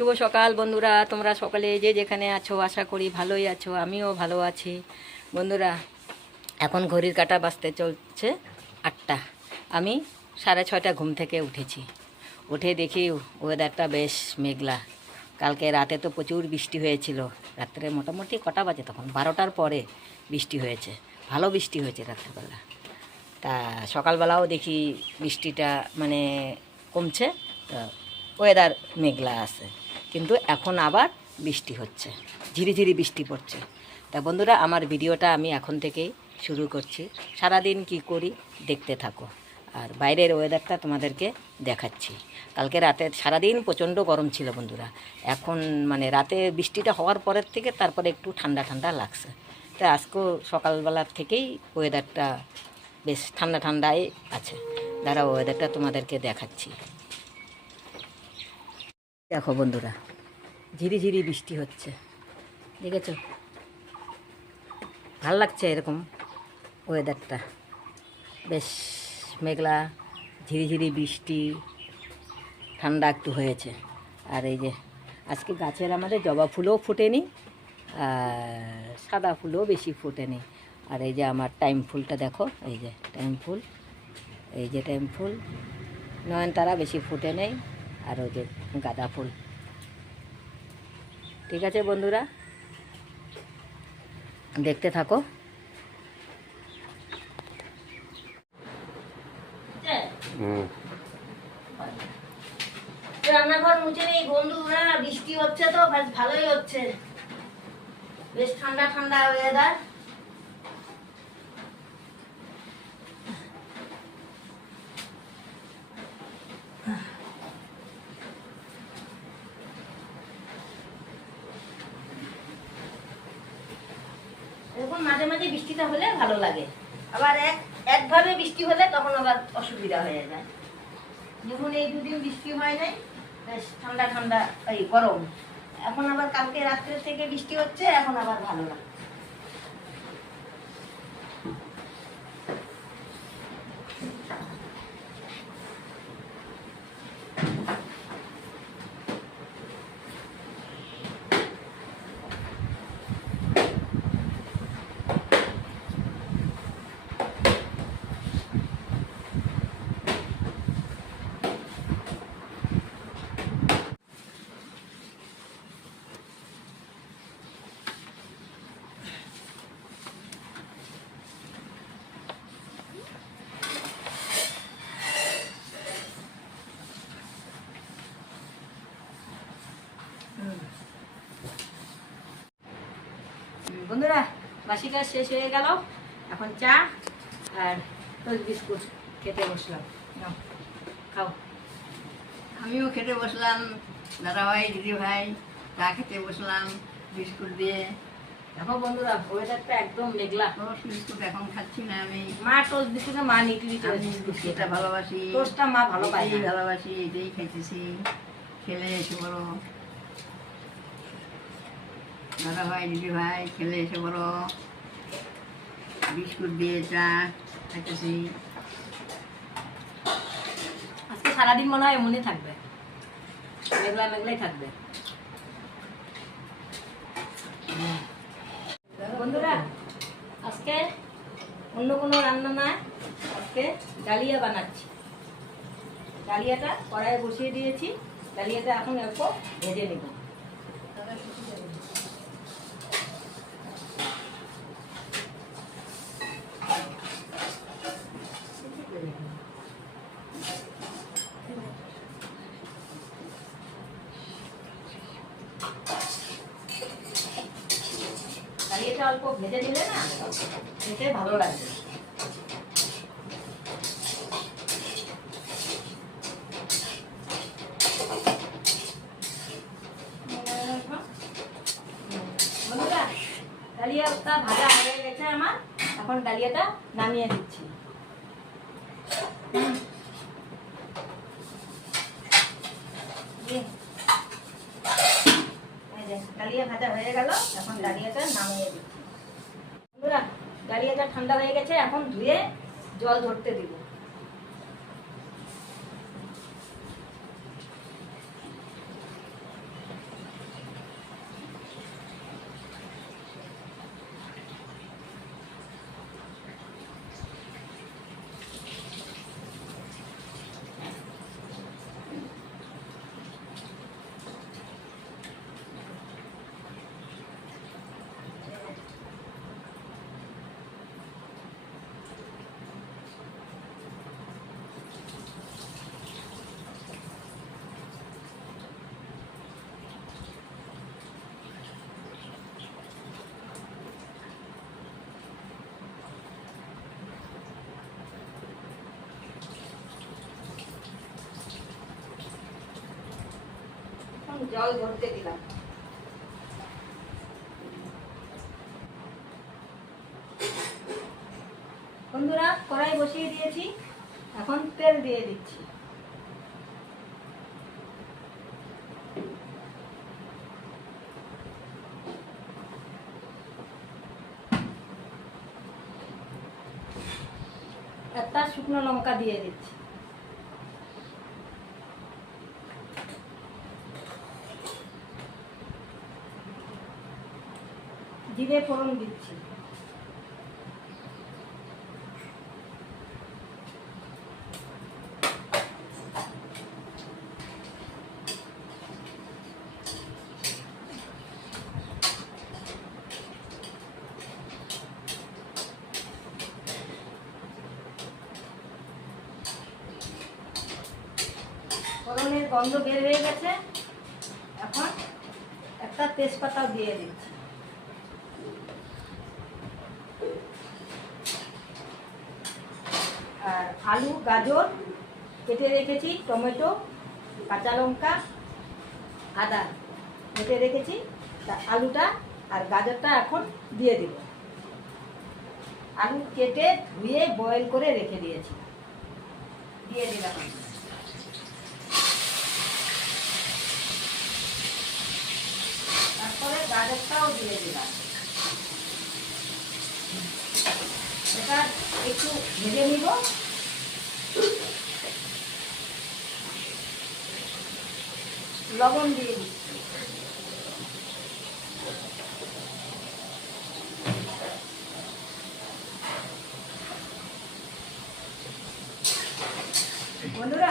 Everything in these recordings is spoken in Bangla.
শুভ সকাল বন্ধুরা, তোমরা সকালে যে যেখানে আছো, আশা করি ভালোই আছো, আমিও ভালো আছি। বন্ধুরা, এখন ঘড়ির কাটা বাজতে চলছে আটটা। আমি সাড়ে ছয়টা ঘুম থেকে উঠেছি। উঠে দেখি ওয়েদারটা বেশ মেঘলা। কালকে রাতে তো প্রচুর বৃষ্টি হয়েছিল। রাত্রে মোটামুটি কটা বাজে তখন? বারোটার পরে বৃষ্টি হয়েছে। ভালো বৃষ্টি হয়েছে রাত্রেবেলা। তা সকালবেলাও দেখি বৃষ্টিটা মানে কমছে। তা ওয়েদার মেঘলা আছে। কিন্তু এখন আবার বৃষ্টি হচ্ছে। ঝিরিঝিরি বৃষ্টি পড়ছে। তা বন্ধুরা, আমার ভিডিওটা আমি এখন থেকেই শুরু করছি। সারাদিন কি করি দেখতে থাকো। আর বাইরের ওয়েদারটা তোমাদেরকে দেখাচ্ছি। কালকে রাতে সারাদিন প্রচণ্ড গরম ছিল বন্ধুরা। এখন মানে রাতে বৃষ্টিটা হওয়ার পরের থেকে তারপরে একটু ঠান্ডা ঠান্ডা লাগছে। তা আজকেও সকালবেলার থেকেই ওয়েদারটা বেশ ঠান্ডা ঠান্ডাই আছে। দাঁড়া ওয়েদারটা তোমাদেরকে দেখাচ্ছি। দেখো বন্ধুরা ঝিরিঝিরি বৃষ্টি হচ্ছে, দেখেছ? ভালো লাগছে এরকম ওয়েদারটা বেশ মেঘলা ঝিরিঝিরি বৃষ্টি, ঠান্ডা একটু হয়েছে। আর এই যে, আজকে গাছের আমাদের জবা ফুলও ফোটেনি, আর সাদা ফুলও বেশি ফোটেনি। আর এই যে আমার টাইম ফুলটা দেখো, এই যে টাইম ফুল, এই যে টাইম ফুল, নয়নতারা বেশি ফুটে নেই। আর ওই যে গাঁদা ফুল। ঠিক আছে বন্ধুরা দেখতে থাকো। রান্নাঘর মুছে নেই বন্ধুরা বৃষ্টি হচ্ছে তো বেশ ভালোই হচ্ছে। বেশ ঠান্ডা ঠান্ডা ওয়েদার এরকম মাঝে মাঝে বৃষ্টিটা হলে ভালো লাগে। আবার এক, একভাবে বৃষ্টি হলে তখন আবার অসুবিধা হয়ে যায়। যেমন এই দুদিন বৃষ্টি হয় নাই, বেশ ঠান্ডা ঠান্ডা এই গরম। এখন আবার কালকে রাত্রে থেকে বৃষ্টি হচ্ছে, এখন আবার ভালো লাগে বন্ধুরা বাসি কাজ শেষ হয়ে গেল। এখন চা আর টোস্ট বিস্কুট খেতে বসলাম। খাও। আমিও খেতে বসলাম দাদা ভাই দিদি ভাই চা খেতে বসলাম বিস্কুট দিয়ে। দেখো বন্ধুরা ওয়েদারটা একদম মেঘলা। টোস্ট বিস্কুট এখন খাচ্ছি না আমি। মা টোস্ট বিস্কুটে মা নিকলি আমি বিস্কুটটা ভালোবাসি। টোস্টটা মা ভালো পায় এটাই না। ভালোবাসি এটাই খাইতেছি। খেলে এসে বড় দাদা ভাই, দিদি ভাই খেলে এসে বড় বিস্কুট দিয়ে চা খাইতেছি। আজকে সারাদিন মনে হয় এমনই থাকবে। মেঘলা মেঘলাই থাকবে। বন্ধুরা, আজকে অন্য কোনো রান্না না। আজকে ডালিয়া বানাচ্ছি। ডালিয়াটা কড়াইয়ে বসিয়ে দিয়েছি। ডালিয়াটা এখন অল্প ভেজে নেব। অল্প ভেজে নিলে না, খেতে ভালো লাগবে। ডালিয়াটা ভাজা হয়ে গেছে আমার। এখন ডালিয়াটা নামিয়ে দিচ্ছি। ডালিয়া ভাজা হয়ে গেল, এখন ডালিয়াটা নামিয়ে দিচ্ছি। ডালিয়াটা ঠান্ডা হয়ে গেছে এখন ধুয়ে জল ধরতে দিব। জল ধরতে দিলাম। বন্ধুরা, কড়াই বসিয়ে দিয়েছি, এখন তেল দিয়ে দিচ্ছি। একটা শুকনো লঙ্কা দিয়ে দিচ্ছি। জিরে ফোড়ন দিচ্ছি। গন্ধ বের হয়ে গেছে। এখন একটা তেজপাতাও দিয়ে দিচ্ছি আর আলু, গাজর কেটে রেখেছি, টমেটো, কাঁচা লঙ্কা, আদা কেটে রেখেছি, তা আলুটা আর গাজরটা এখন দিয়ে দিব। আলু কেটে ধুয়ে বয়েল করে রেখে দিয়েছি। দিয়ে দিলাম। তারপরে গাজরটাও দিয়ে দিলাম। একটু ভেজে নিব। লবণ দিয়ে দিচ্ছি। বন্ধুরা,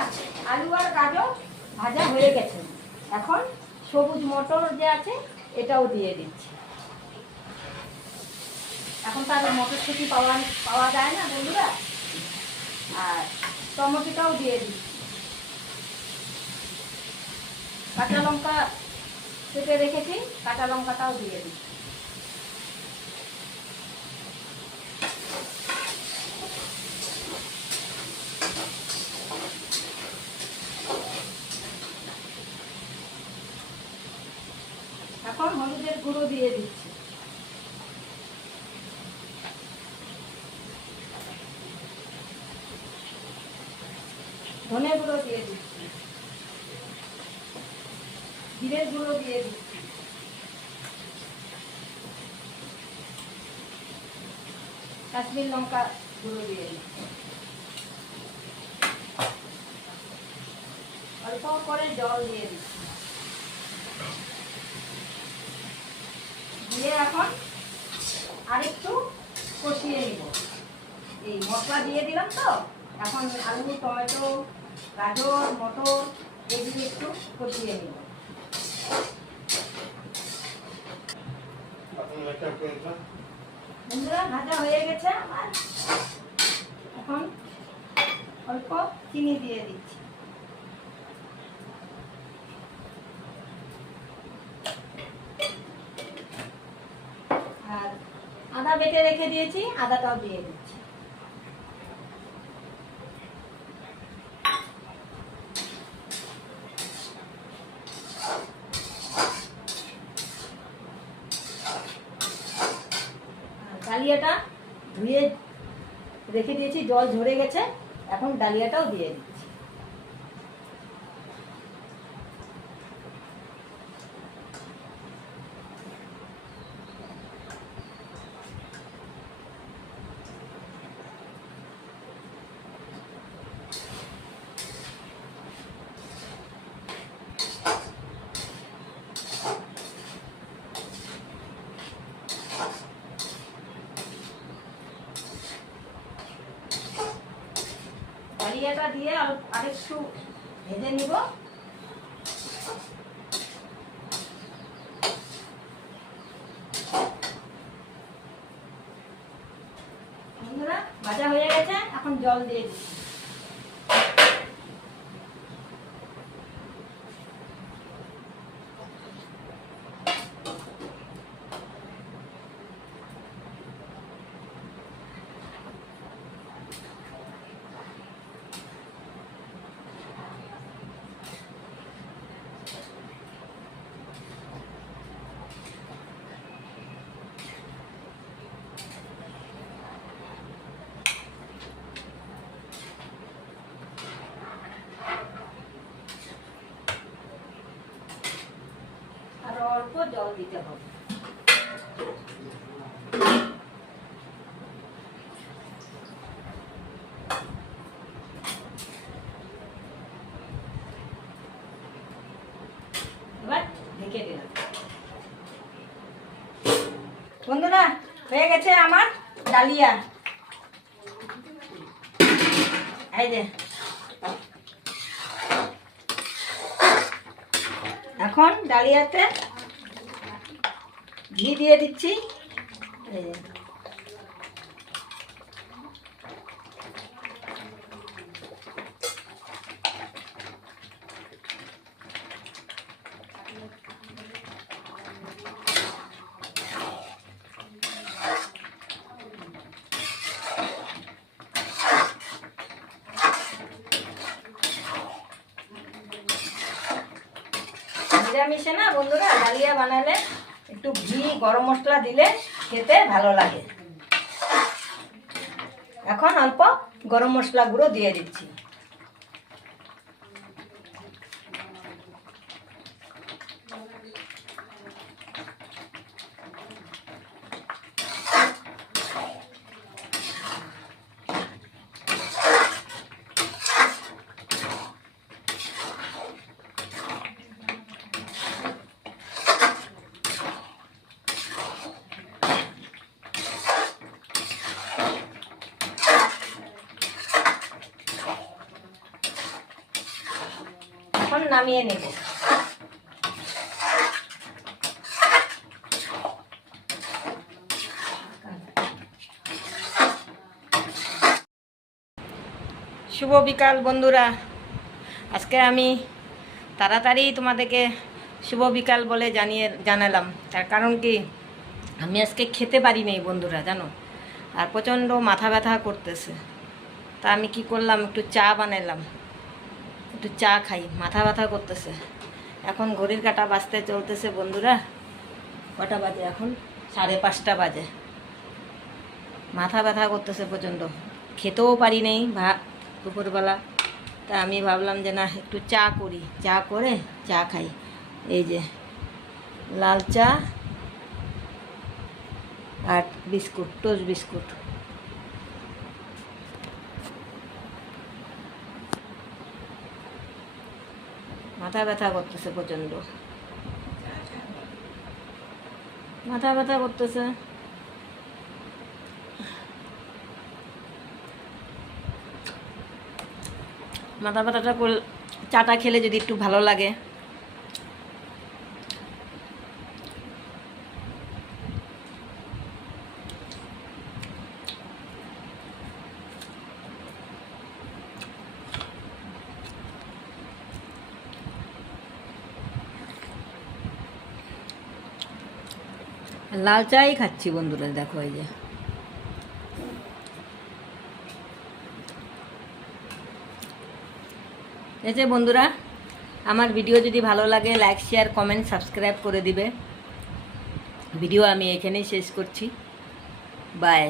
আলু আর গাজর ভাজা হয়ে গেছে। এখন সবুজ মটর যে আছে, এটাও দিয়ে দিচ্ছি। এখন তো আর মটরশুঁটি পাওয়া পাওয়া যায় না বন্ধুরা। আর টমেটোটাও দিয়ে দিচ্ছি। কাঁচা লঙ্কা কেটে রেখেছি, কাঁচা লঙ্কাটাও দিয়ে দিচ্ছি এখন হলুদের গুঁড়ো দিয়ে দিচ্ছি। ধনে গুঁড়ো দিয়ে দিচ্ছি। জিরের গুঁড়ো দিয়ে দিচ্ছি। কাশ্মীর লঙ্কা গুঁড়ো দিয়ে দিচ্ছি। অল্প করে জল দিয়ে দিচ্ছি। দিয়ে এখন আরেকটু কষিয়ে নিব। এই মশলা দিয়ে দিলাম তো, এখন আলু, টমেটো, গাজর, মটর, এগুলো একটু কষিয়ে নিব। এখন অল্প চিনি দিয়ে দিচ্ছি। আর আদা বেটে রেখে দিয়েছি আদাটাও দিয়ে দিচ্ছি আর ডালিয়াটা ধুয়ে রেখে দিয়েছি জল ঝরে গেছে এখন ডালিয়াটাও দিয়ে দিচ্ছি ডালিয়াটা দিয়ে আর- আরেকটু ভেজে নিব। বন্ধুরা ভাজা হয়ে গেছে এখন জল দিয়ে দিচ্ছি। অল্প জল দিতে হবে। বন্ধুরা হয়ে গেছে আমার ডালিয়া। এখন ডালিয়াতে ঘি দিয়ে দিচ্ছি। নিরামিষে না বন্ধুরা ডালিয়া বানালে একটু ঘি, গরম মশলা দিলে খেতে ভালো লাগে। এখন অল্প গরম মশলা গুঁড়ো দিয়ে দিচ্ছি এখন নামিয়ে নেব। শুভ বিকাল বন্ধুরা। আজকে আমি তাড়াতাড়ি তোমাদেরকে শুভ বিকাল বলে জানিয়ে জানালাম। তার কারণ কি? আমি আজকে খেতে পারি নাই বন্ধুরা, জানো? আর প্রচণ্ড মাথা ব্যথা করতেছে। তা আমি কি করলাম? একটু চা বানালাম। একটু চা খাই, মাথা ব্যথা করতেছে। এখন ঘড়ির কাটা বাজতে চলতেছে বন্ধুরা। কটা বাজে এখন? সাড়ে পাঁচটা বাজে। মাথা ব্যথা করতেছে প্রচণ্ড। খেতেও পারি নেই ভা, দুপুরবেলা। তা আমি ভাবলাম যে না, একটু চা করি। চা করে চা খাই। এই যে, লাল চা আর বিস্কুট, টোস্ট বিস্কুট। মাথা ব্যথা করতেছে প্রচণ্ড। মাথা ব্যথা করতেছে। মাথা ব্যথাটা চাটা খেলে যদি একটু ভালো লাগে। লাল চাই খাচ্ছি বন্ধুরা, দেখো এই যে। এসে বন্ধুরা, আমার ভিডিও যদি ভালো লাগে লাইক শেয়ার কমেন্ট সাবস্ক্রাইব করে দিবে। ভিডিও আমি এখানেই শেষ করছি। বাই